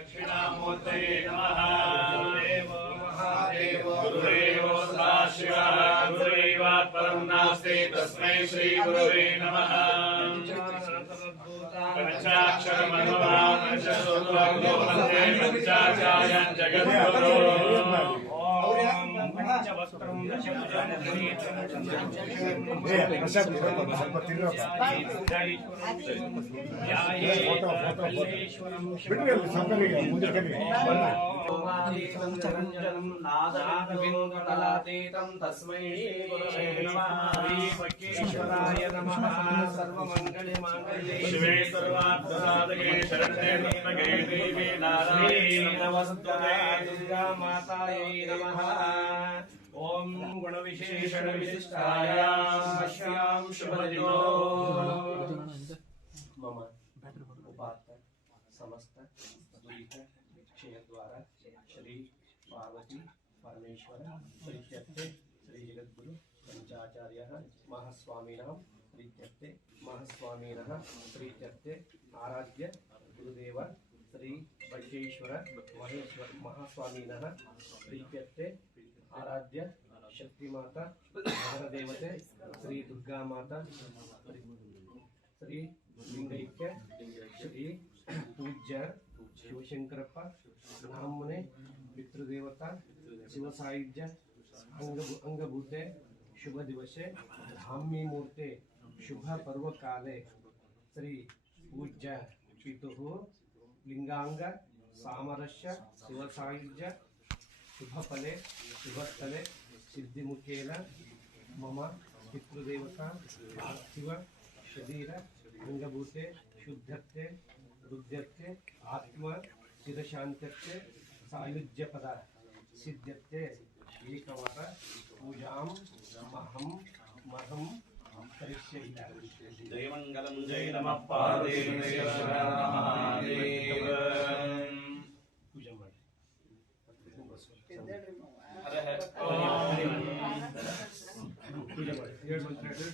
दक्षिणामूर्तये नमः। गुरुदेवो महादेवो गुरुदेवो सदाशिवः गुरुदैवात् परं नास्ति तस्मै श्री गुरवे नमः। पंचाक्षरमनुवान् पंचसूत्रं वन्दे पंचाचार्यान् जगद्गुरो। पंचवस्त्रं तस्मै श्रीपक्केश्वराय नमः। सर्वमङ्गलमाङ्गल्ये शिवे सर्वार्थसाधके शरण्ये त्र्यम्बके देवी नारायणी नमोस्तुते। दुर्गा मातायै नमः। ओम गुणविशेषण विशिष्टायां शुभदिनो मम उपात्त समस्त दुरित क्षयद्वारा श्री पार्वती परमेश्वर प्रीत्यर्थे श्री जगद्गुरु पंचाचार्यः महास्वामिनां प्रीत्यर्थे महास्वामिनः प्रीत्यर्थे आराध्य गुरुदेव श्री बल्केश्वर महेश्वर महास्वामिनः प्रीत्यर्थे आराध्य शक्ति माता नगर देवते श्री दुर्गा माता श्री लिंगैक्य श्री पूज्य शिवशंकरप्प ब्राह्मणे पितृदेवता शिवसायुज्य अंगभूते शुभ दिवसे धाम्य मूर्ते शुभ पर्व काले श्री पूज्य पितुः लिंगांग सामरस्य शिवसायुज्य शुभफले शुभस्थले सिद्धिमुखेन मम पितृदेवता पार्थिव शरीर अंगभूते शुद्धत्वे रुद्ध्यत्वे आत्म चिरशांत्यत्वे सायुज्यपद सिद्ध्यत्वे एकवार पूजां महं करिष्यामि। जय मंगलम जय नमः पार्वतीदेव महादेव। पूजा ಮಾಡಿ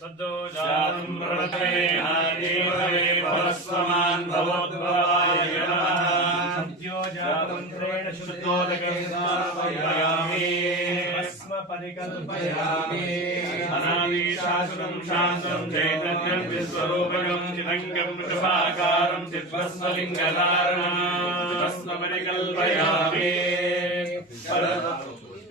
तद्दोषां प्रणते आदिवरे भवस्वमान् भवोद्भवाय नमः। सद्योजातन्त्रेण शुद्धोदकं स्थापयामि भस्म परिकल्पयामि। अनादिशाश्वतं शान्तं चैतन्यं विश्वरूपकं चिदङ्गं कृपाकारं चिद्भस्मलिङ्गधारणं भस्म परिकल्पयामि।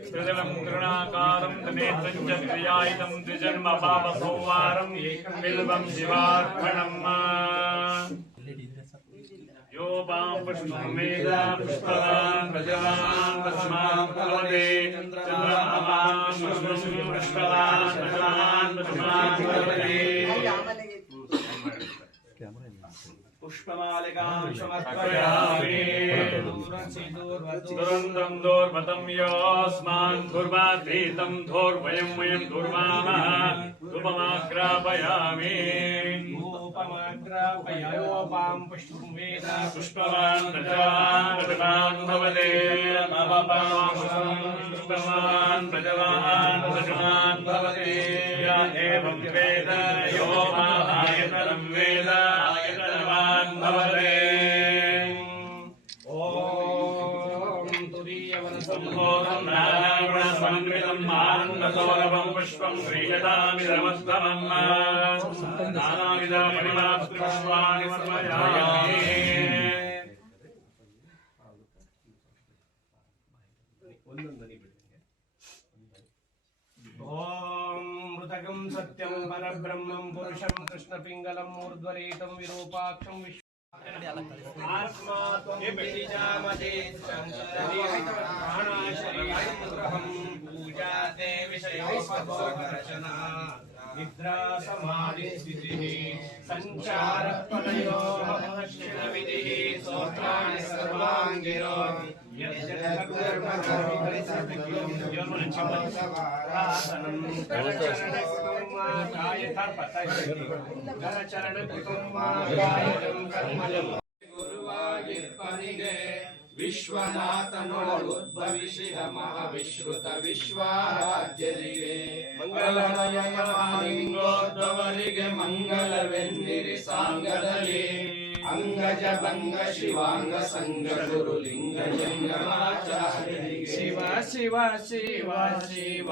त्रिजलं करुणाकारं त्रिनेत्रं च त्रियायुधं त्रिजन्म पापसंहारं एकं बिल्वं शिवार्पणम्। यो वां पुष्पं वेद पुष्पवान् प्रजवान् तस्मात् फलवते चन्द्रमां पुष्पवान् प्रजवान् तस्मात् फलवते। पुष्पमालिकां समर्पयामि। दुरन्तं दोर्मतं योऽस्मान् कुर्वात्रीतं धोर्वयं वयं कुर्वामः। धूपमाग्रापयामि धूपमाग्रापयोपां पुष्पं वेद पुष्पवान् प्रजवान् प्रजवान् भवते। पुष्पवान् प्रजवान् प्रजवान् भवते। य एवं वेद यो वा आयतनं वेद आयतनवान् भवते। ओम तुरीयवनसम्भोधं नारायणसमन्वितं आनन्दसौरभं पुष्पं श्रीयतामिदमस्तमम्। नानाविधपरिमलपुष्पाणि समर्पयामि। ओम मृतकं सत्यं परब्रह्मं पुरुषं कृष्णपिंगलं मूर्ध्वरेतं विरूपाक्षं आत्मा त्वं बीजामते प्राणाशरीरं पूजाते विषयोपभोगरचना निद्रा समाधि स्थितिः संचार पदयो महर्षिणविधिः सोत्राणि सर्वाङ्गिरो ವಿಶ್ವನಾಥನೊಳಗುದ್ಭವಿಸಿದ ಮಹಾವಿಶ್ರುತ ವಿಶ್ವಾರಾಧ್ಯರಿಗೆ ಮಂಗಲಮಯಮಾಲಿಂಗೋದ್ಭವರಿಗೆ ಮಂಗಲವೆನ್ನಿರಿ ಸಾಂಗದಲ್ಲಿ ಅಂಗಜ ಭಂಗ ಶಿವಾಂಗ ಸಂಗ ಗುರುಲಿಂಗ ಜಂಗಮಾಚಾರ್ಯರಿಗೆ ಶಿವ ಶಿವ ಶಿವ ಶಿವ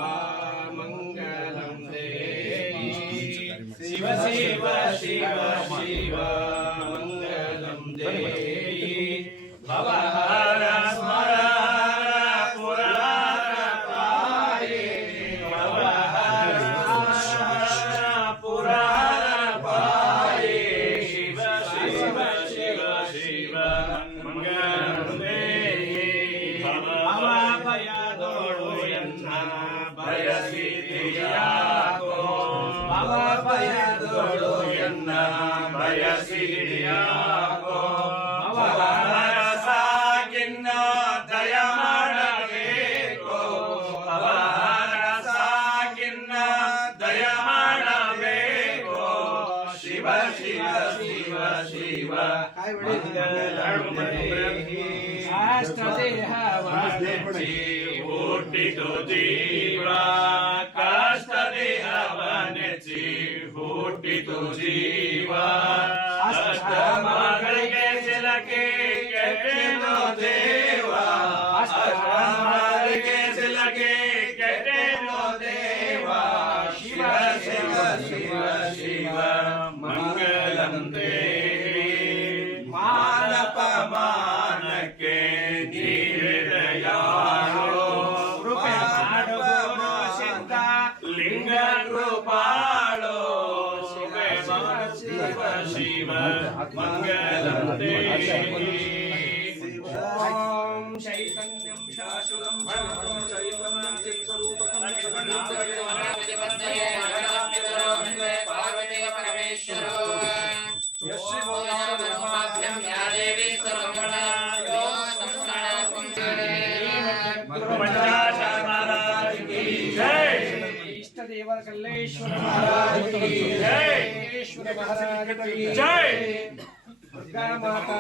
ಮಂಗಲಂ ದೇಹಿ ಶಿವ ಶಿವ ಶಿವ ಶಿವ ಮಂಗಲಂ ದೇಹಿ ಭವಹರ ಸ್ಮರ ಪುರಾಣ ಪಾಯೇ ಭವಹರ ಪುರಾಣ ಪಾಯೇ ಶಿವ ಶಿವ ಶಿವ ಶಿವ ಮಂಗಲಂ ದೇಹಿ ಭವ ಭಯದೋಳು ಎನ್ನ ಬಯಸಿದೆಯಾಗೋ ಭವ ಭಯದೋಳು ಎನ್ನ ಬಯಸಿದೆಯಾಗೋ ಭವಹರ ಸಾಗಿನ್ನ ದಯ ಮಾಡಬೇಕು ಭವಹರ ಸಾಗಿನ್ನ ದಯ ಮಾಡಬೇಕು ಶಿವ ಶಿವ ಶಿವ ಶಿವ ಅಷ್ಟದೇಹವನೆಚ್ಚಿ ಹುಟ್ಟಿತು ಜೀವ ಕಷ್ಟದೇಹವನೆಚ್ಚಿ ಹುಟ್ಟಿತು ಜೀವ ಅಷ್ಟಮಗಳಿಗೆ ಸಿಲಕೆ ಕೆಟ್ಟೆನೋ ದೇವ ಅಷ್ಟಮಗಳಿಗೆ ಸಿಲಕೆ ಕೆಟ್ಟೆನೋ ದೇವ ಶಿವ ಶಿವ ಶಿವ ಶಿವ ಮಂಗಲಂ ದೇವಿ ಮಾನಪ ಮಾನಕ್ಕೆ ನೀರೆದೆಯಾರೋ ಕೃಪೆ ಮಾಡುವೋ ಸಿದ್ಧ ಲಿಂಗ ಕೃಪಾಳೋ ಶಿವ ಶಿವ ಮಂಗಲಂ ದೇವಿ ಓಂ ಚೈತನ್ಯಂ ಶಾಶ್ವತಂ ಚೈತನ್ಯಂ ಸ್ವರೂಪಕಂ ಪಾರ್ವತಿ ಪರಮೇಶ್ವರೋ ಯಶ್ವೋಮಾಭ್ಯಂ ಯಾ ದೇವಿ ಸರ್ವಮಂಗಳ ಯೋ ಸಂಸ್ಕಾರ इष्ट देव कल्लेश्वर महाराज की जय ईश्वर महाराज की जय दुर्गा माता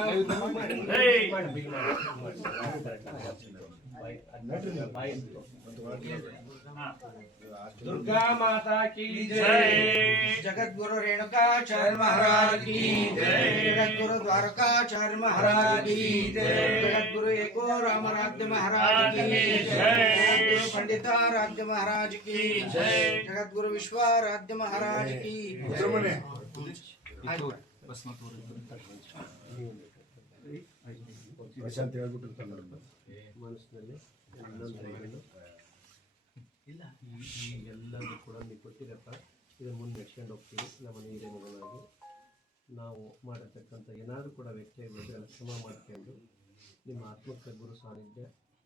दुर्गा माता की जय जगद्गुरु रेणुकाचार्य महाराज की जय जगद्गुरु द्वारकाचार्य महाराज की जय जगद्गुरु एको रामराज्य महाराज की जय जगद्गुरु पंडिताराध्य महाराज की जय जगद्गुरु विश्वाराध्य महाराज की ಮನಸ್ಸಿನಲ್ಲಿ ಇಲ್ಲ ಈ ಎಲ್ಲರೂ ಕೂಡ ನೀವು ಕೊಟ್ಟಿರಪ್ಪ ಇದನ್ನು ಮುಂದೆ ನಡ್ಸ್ಕೊಂಡು ಹೋಗ್ತೀವಿ ನಮ್ಮ ಹಿರಿಯರಾಗಿ ನಾವು ಮಾಡಿರ್ತಕ್ಕಂಥ ಏನಾದರೂ ಕೂಡ ವ್ಯಕ್ತಿಯ ಬಗ್ಗೆ ಕ್ಷಮ ಮಾಡ್ಕೊಂಡು ನಿಮ್ಮ ಆತ್ಮಕ ಗುರು ಸಾನ್ನಿಧ್ಯ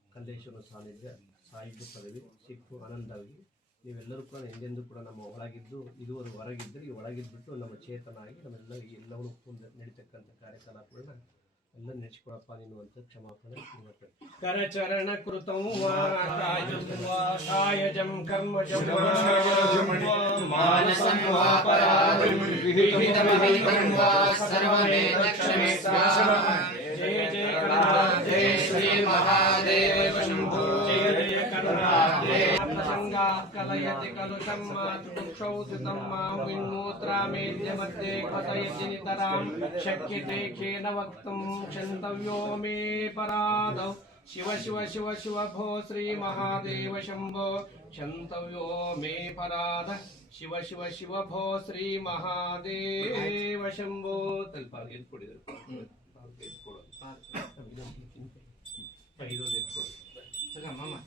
ಕಲ್ಲೇಶ್ವರ ಸಾನ್ನಿಧ್ಯ ಸಾಹಿತ್ಯ ಪದವಿ ಸಿಕ್ಕು ಆನಂದವಾಗಿ ನೀವೆಲ್ಲರೂ ಕೂಡ ಎಂದೆಂದೂ ಕೂಡ ನಮ್ಮ ಒಳಗಿದ್ದು ಇದುವರೆಗೂ ಹೊರಗಿದ್ದರೆ ಈ ಒಳಗಿದ್ಬಿಟ್ಟು ನಮ್ಮ ಚೇತನಾಗಿ ನಮ್ಮೆಲ್ಲ ಎಲ್ಲವೂ ಮುಂದೆ ನಡೀತಕ್ಕಂಥ ಕಾರ್ಯಕಲಾಪಗಳನ್ನ ಎಲ್ಲ ನೆಚ್ಕೊಳಪ್ಪ ನೀನು ಅಂತ ಕ್ಷಮಾಪಣೆ करचरण कृतं वा कायजं कर्मजं मानसं वा पराधं विहितमहितं वा सर्वमेतक्षमे स्वाहा जय जय जय श्री महादेव शंभो जय जय करुणाब्धे प्रसंगात् कलयति कलुषं मातृक्षौषितं मां विन्मूत्रामेद्यमध्ये क्वथयति नितरां शक्यते केन वक्तुं क्षन्तव्यो मे पराधौ शिव शिव शिव शिव भो श्री महादेव शंभो क्षन्तव्यो मे पराध शिव शिव शिव भो श्री महादेव शंभो तल्पागे ಕೊಡಿದರು मामा